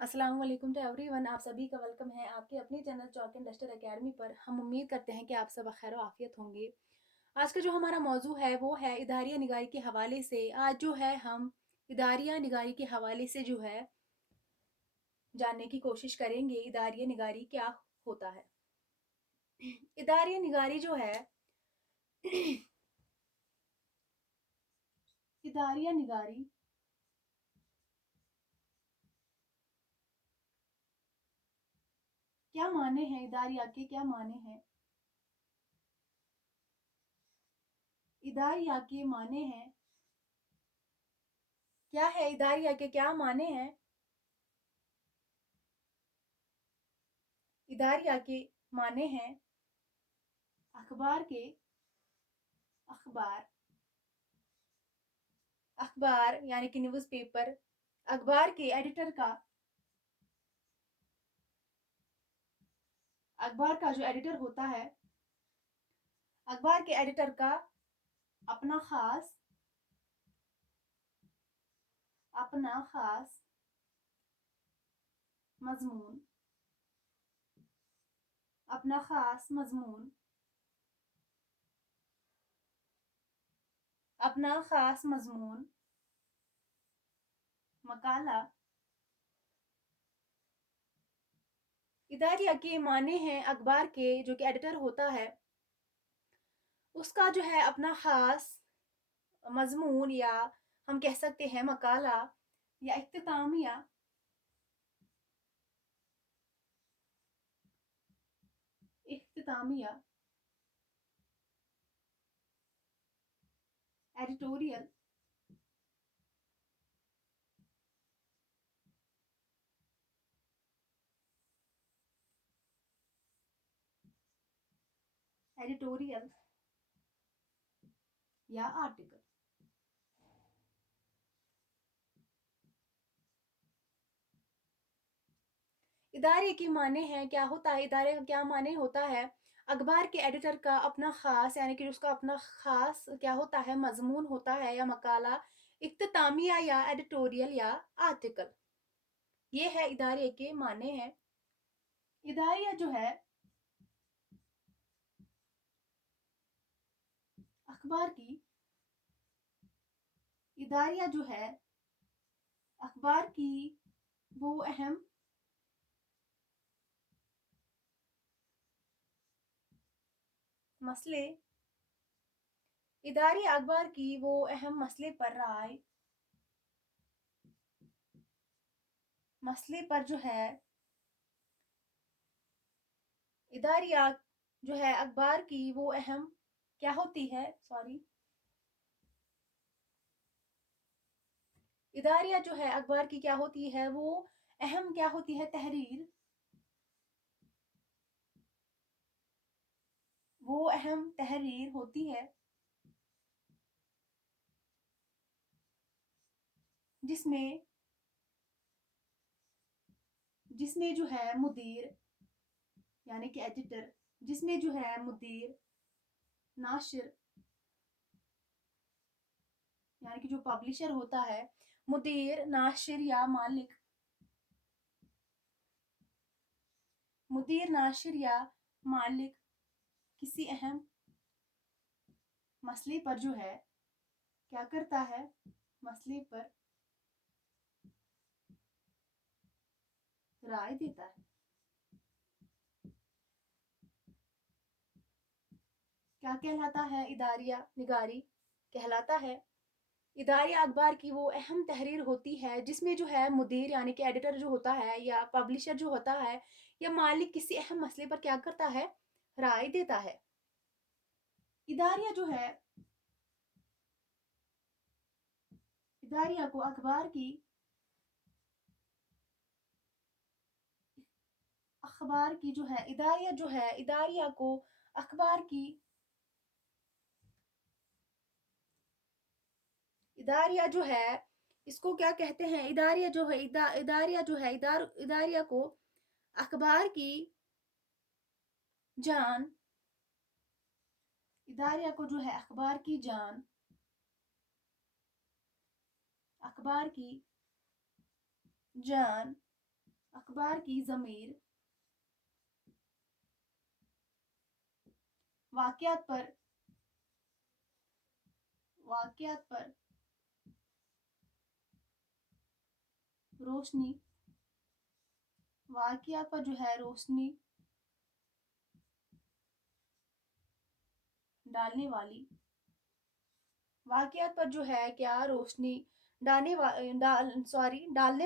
अस्सलाम वालेकुम to everyone. आप सभी का वेलकम है आपके अपने channel chalk and duster academy पर। हम उम्मीद करते हैं कि आप सब खैर आफियत होंगे। आज का जो हमारा मौजू है वो है इदारिया निगारी के हवाले से। आज जो है हम इदारिया निगारी के हवाले से जो है जानने की कोशिश करेंगे इदारिया निगारी क्या होता है। इदारिया निगारी जो है इदारिया निगारी क्या माने हैं, इदारिया के क्या माने हैं। इदारिया के माने हैं क्या है, इदारिया के क्या माने हैं। इदारिया के माने हैं अखबार के अखबार अखबार यानी कि न्यूज़पेपर। अखबार के एडिटर का अखबार का जो एडिटर होता है, अखबार के एडिटर का अपना खास अपना खास मजमून अपना खास मजमून अपना खास मजमून मकाला। इदारिया के माने हैं अखबार के जो कि एडिटर होता है उसका जो है अपना खास मजमून, या हम कह सकते हैं मकाला या इख्तितामिया। इख्तितामिया एडिटोरियल एडिटोरियल या आर्टिकल। इदारे के माने हैं क्या होता है, इदारे का क्या माने होता है। अखबार के एडिटर का अपना खास यानी कि उसका अपना खास क्या होता है, मजमून होता है या मकाला, इख्तितामिया या एडिटोरियल या आर्टिकल। ये है इदारे के माने हैं। इदारिया जो है अखबार की इदारिया जो है अखबार की वो अहम मसले इदारिया अखबार की वो अहम मसले पर जो है इदारिया जो है अखबार की वो अहम क्या होती है, सॉरी, इदारिया जो है अखबार की क्या होती है, वो अहम क्या होती है, तहरीर। वो अहम तहरीर होती है जिसमें जिसमें जो है मुदीर यानी कि एडिटर, जिसमें जो है मुदीर, नाशिर यानी कि जो पब्लिशर होता है, मुदीर, नाशिर या मालिक, मुदीर, नाशिर या मालिक किसी अहम मसले पर जो है क्या करता है, मसले पर राय देता है। क्या कहलाता है, इदारिया निगारी कहलाता है इदारिया अखबार की वो अहम तहरीर होती है जिसमें जो है मुदीर यानी कि एडिटर जो होता है या पब्लिशर जो होता है या मालिक किसी अहम मसले पर क्या करता है, राय देता है। इदारिया जो है इदारिया को अखबार की जो है इदारिया जो है इदारिया को अखबार की इदारिया जो है इसको क्या कहते हैं, इदारिया जो है इदारिया जो है इदारिया को अखबार की जान इदारिया को जो है अखबार की जान اخبار کی ضمیر واقعات پر روشنی واقعات پر جو ہے روشنی ڈالنے والی واقعات پر جو ہے کیا روشنی ڈالنے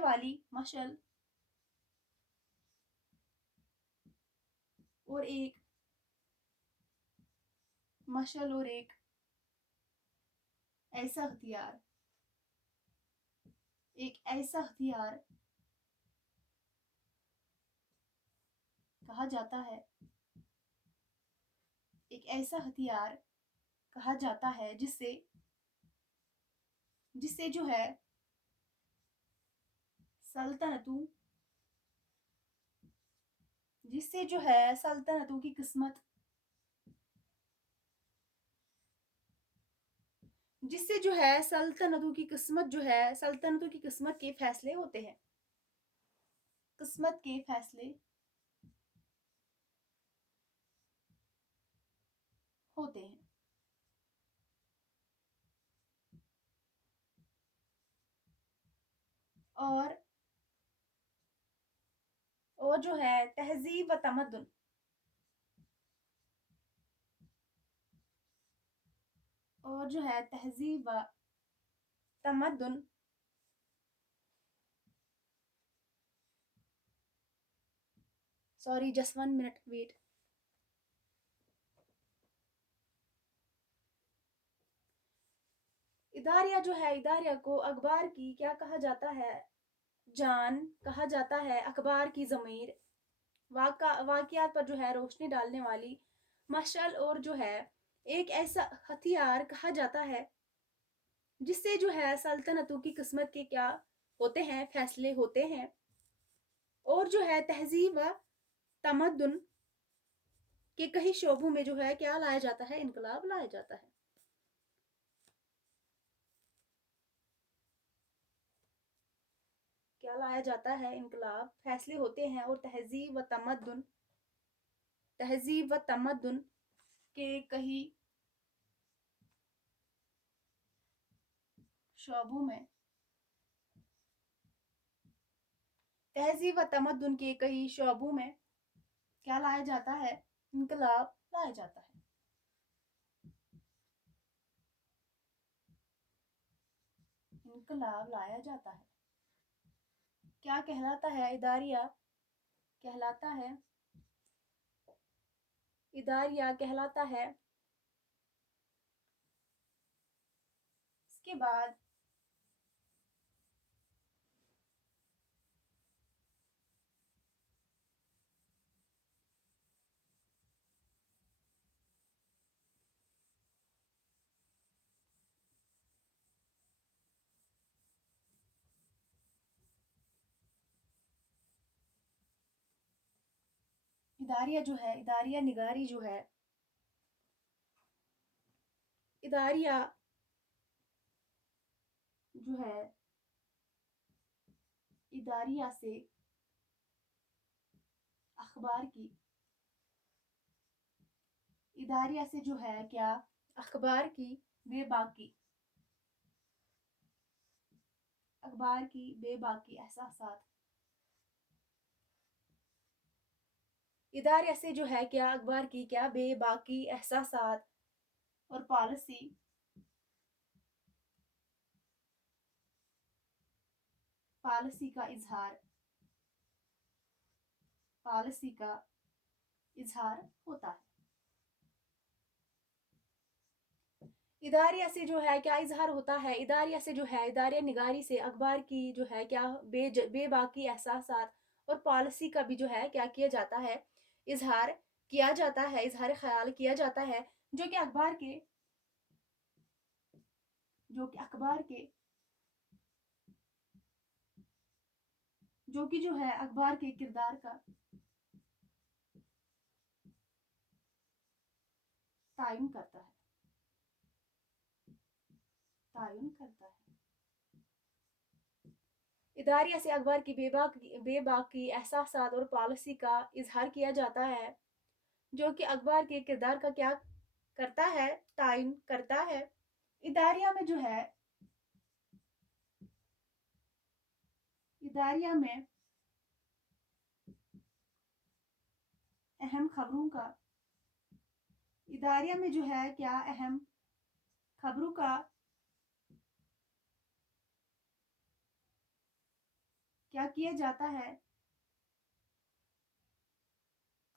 والی مشعل اور ایک ایسا ہتھیار کہا جاتا ہے جس سے جو ہے سلطنتوں کی قسمت سلطنتوں کی قسمت کے فیصلے ہوتے ہیں اور جو ہے تہذیب و تمدن just 1 minute wait. اداریہ کو اخبار کی کیا کہا جاتا ہے؟ جان کہا جاتا ہے، اخبار کی ضمیر، واقعات پر جو ہے روشنی ڈالنے والی مشعل، اور جو ہے ایک ایسا ہتھیار کہا جاتا ہے جس سے جو ہے سلطنتوں کی قسمت کے کیا ہوتے ہیں، فیصلے ہوتے ہیں، اور جو ہے تہذیب و تمدن کے کئی شعبوں میں جو ہے کیا لایا جاتا ہے، انقلاب لایا جاتا ہے۔ انقلاب، فیصلے ہوتے ہیں، اور تہذیب و تمدن کے کئی شعبوں میں کیا لایا جاتا ہے، انقلاب لایا جاتا ہے۔ کیا کہلاتا ہے اداریہ؟ کہلاتا ہے اس کے بعد اداریہ نگاری جو ہے، اداریہ سے اخبار کی جو ہے کیا اخبار کی بے باقی احساسات، اداریہ سے جو ہے کیا اخبار کی کیا بے باقی احساسات اور پالیسی کا اظہار ہوتا ہے۔ اداریہ سے جو ہے کیا اظہار ہوتا ہے؟ اداریہ نگاری سے اخبار کی جو ہے کیا بے باقی احساسات اور پالیسی کا بھی جو ہے کیا کیا جاتا ہے، اظہار کیا جاتا ہے، اظہار خیال کیا جاتا ہے، جو کہ اخبار کے کردار کا تعین کرتا ہے۔ इदारिया से अखबार की बेबाकी एहसासात और पॉलिसी का इजहार किया जाता है, जो कि अखबार के किरदार का क्या करता है, तायन करता है। इदारिया में जो है, इदारिया में अहम खबरों का, इदारिया में जो है क्या अहम खबरों का क्या किया जाता है,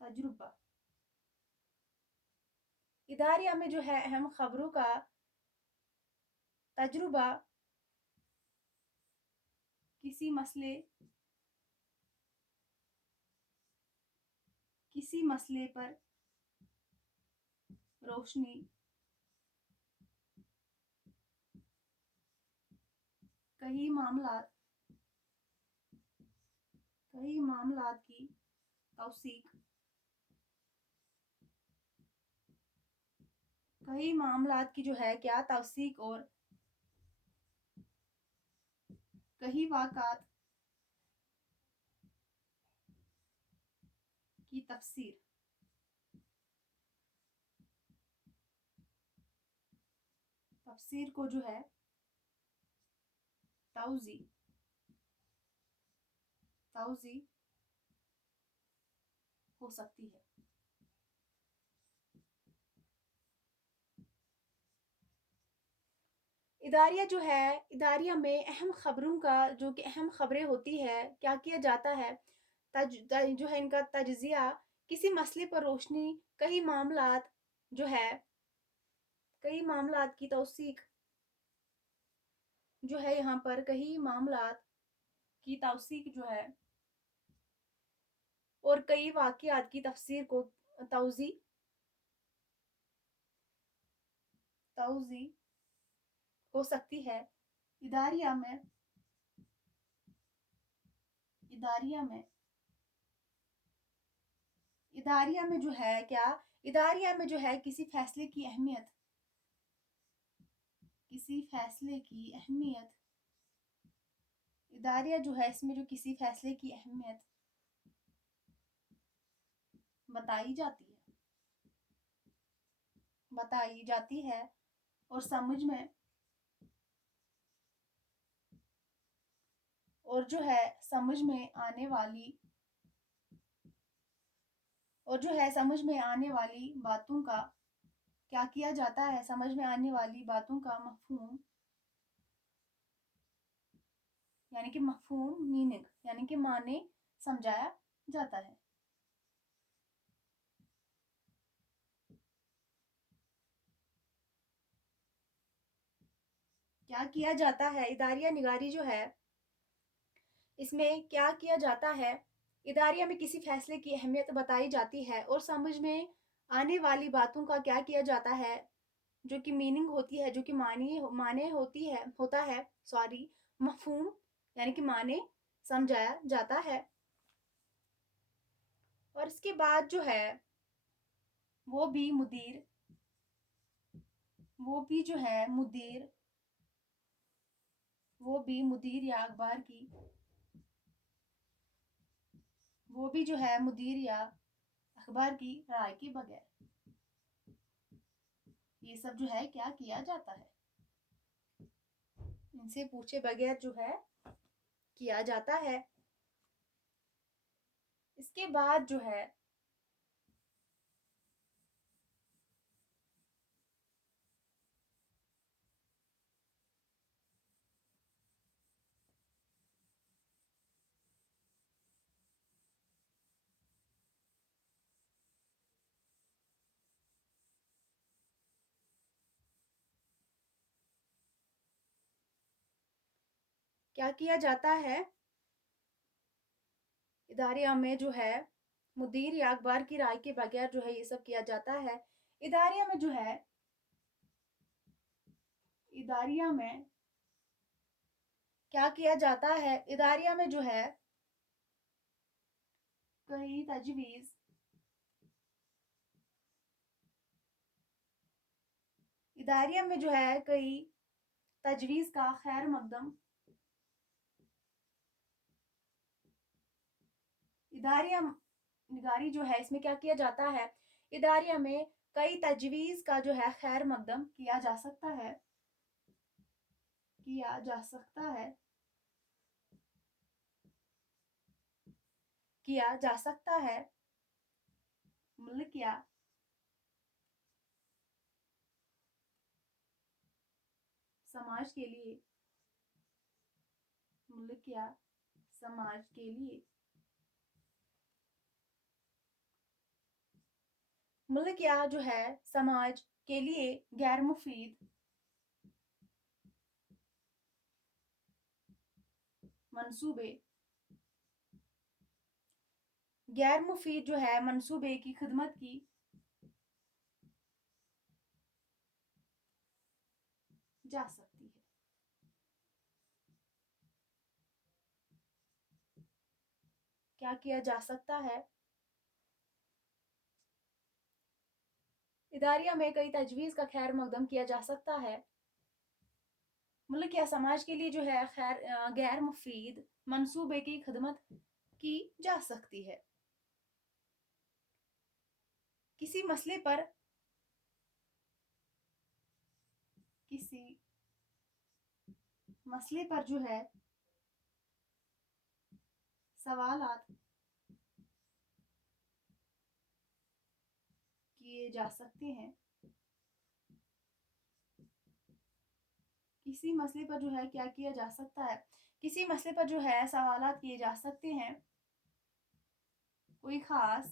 तजुर्बा। इदारिया में जो है अहम खबरों का तजुर्बा किसी मसले पर रोशनी, कई मामलात की तौसीक, कई मामलात की जो है क्या तौसीक और कई वाक़ात की तफसीर। तफसीर को जो है तौज़ी तौज़ी हो सकती है। इदारिया जो है, इदारिया में अहम खबरों का जो कि अहम खबरें होती है क्या किया जाता है, जो है इनका तज्जिया, किसी मसले पर रोशनी, कई मामलात जो है, कई मामलात की तौसीक जो है, यहाँ पर कई मामलात की तौसीक जो है और कई वाक़यात की तफसीर को तौज़ी तौज़ी हो सकती है। इदारिया में इदारिया में इदारिया में जो है क्या, इदारिया में जो है किसी फैसले की अहमियत, किसी फैसले की अहमियत, इदारिया जो है इसमें जो किसी फैसले की अहमियत बताई जाती है, बताई जाती है और जो है समझ में आने वाली और जो है समझ में आने वाली बातों का क्या किया जाता है, समझ में आने वाली बातों का मफहूम, यानी कि मफहूम मीनिंग, यानी कि माने समझाया जाता है। क्या किया जाता है, इदारिया निगारी जो है इसमें क्या किया जाता है, इदारिया में किसी फैसले की अहमियत बताई जाती है और समझ में आने वाली बातों का क्या किया जाता है, जो कि मीनिंग होती है, जो कि माने होता है, सॉरी, मफहूम यानी कि माने समझाया जाता है। और इसके बाद जो है वो भी मुदीर वो भी जो है मुदीर वो भी मुदीर या अखबार की वो भी जो है मुदीर या अखबार की राय के बगैर ये सब जो है क्या किया जाता है, इनसे पूछे बगैर जो है किया जाता है। इसके बाद जो है क्या किया जाता है, इदारिया में जो है मुदीर या अखबार की राय के बगैर जो है ये सब किया जाता है। इदारिया में जो है इदारिया में क्या किया जाता है, इदारिया में जो है कई तजवीज़ इदारिया में जो है कई तजवीज़ का खैर मकदम اداریہ نگاری جو ہے اس میں کیا کیا جاتا ہے؟ اداریہ میں کئی تجویز کا جو ہے خیر مقدم کیا جا سکتا ہے، کیا جا سکتا ہے، کیا جا سکتا ہے، ملک یا سماج کے لیے، ملک یا سماج کے لیے، ملک یا جو ہے سماج کے لیے غیر مفید منصوبے، غیر مفید جو ہے منصوبے کی خدمت کی جا سکتی ہے۔ کیا جا سکتا ہے؟ اداریہ میں کئی تجویز کا خیر مقدم کیا جا سکتا ہے، ملک یا سماج کے لیے جو ہے غیر مفید منصوبے کی خدمت کی جا سکتی ہے۔ کسی مسئلے پر جو ہے سوالات کیے جا سکتے ہیں، کسی مسئلے پر جو ہے کیا کیا جا سکتا ہے؟ کسی مسئلے پر جو ہے سوالات کیے جا سکتے ہیں، کوئی خاص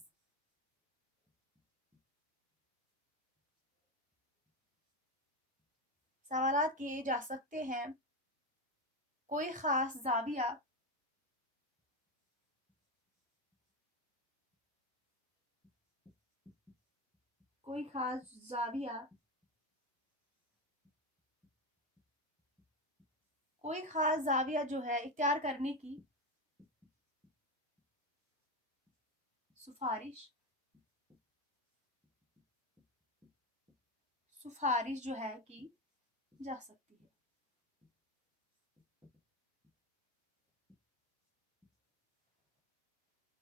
سوالات کیے جا سکتے ہیں، کوئی خاص زاویہ کوئی خاص زاویہ کوئی خاص زاویہ جو ہے اختیار کرنے کی سفارش جو ہے کی جا سکتی ہے۔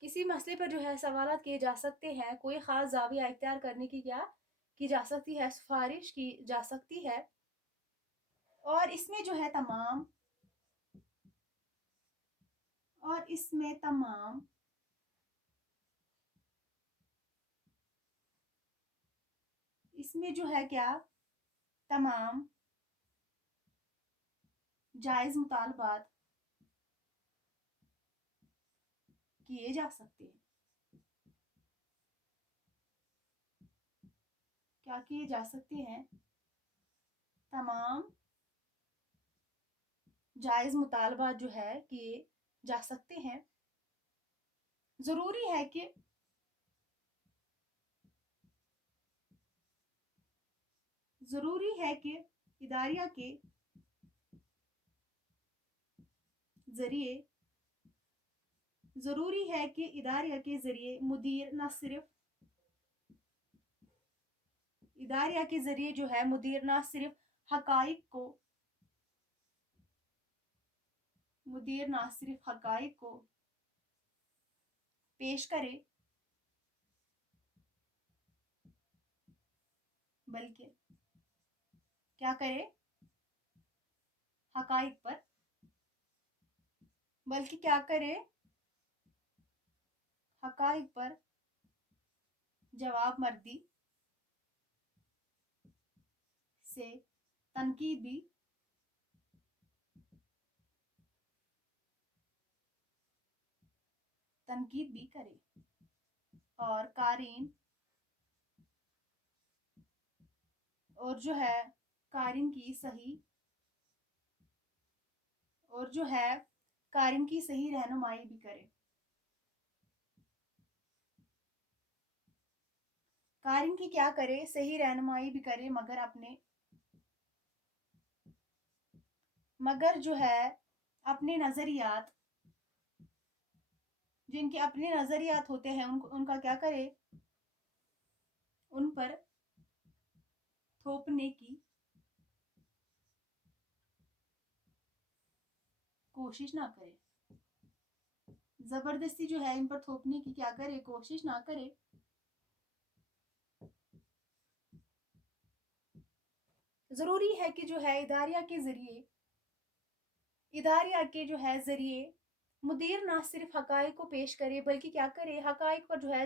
کسی مسئلے پر جو ہے سوالات کیے جا سکتے ہیں، کوئی خاص زاویہ اختیار کرنے کی کیا کی جا سکتی ہے، سفارش کی جا سکتی ہے، اور اس میں جو ہے تمام اس میں جو ہے کیا تمام جائز مطالبات کیے جا سکتے ہیں۔ کیا کیے جا سکتے ہیں؟ تمام جائز مطالبات جو ہے کیے جا سکتے ہیں۔ ضروری ہے کہ اداریہ کے ذریعے مدیر نہ صرف حقائق کو پیش کرے بلکہ کیا کرے حقائق پر جواب مردی سے تنقید بھی کرے، اور قارئین کی صحیح رہنمائی بھی کرے۔ قارئین کی کیا کرے؟ صحیح رہنمائی بھی کرے، مگر جو ہے اپنے نظریات، جن کے اپنے نظریات ہوتے ہیں ان کا کیا کرے؟ ان پر تھوپنے کی کوشش نہ کرے۔ زبردستی جو ہے ان پر تھوپنے کی کیا کرے، کوشش نہ کرے۔ ضروری ہے کہ جو ہے اداریہ کے جو ہے ذریعے مدیر نہ صرف حقائق کو پیش کرے بلکہ کیا کرے، حقائق پر جو ہے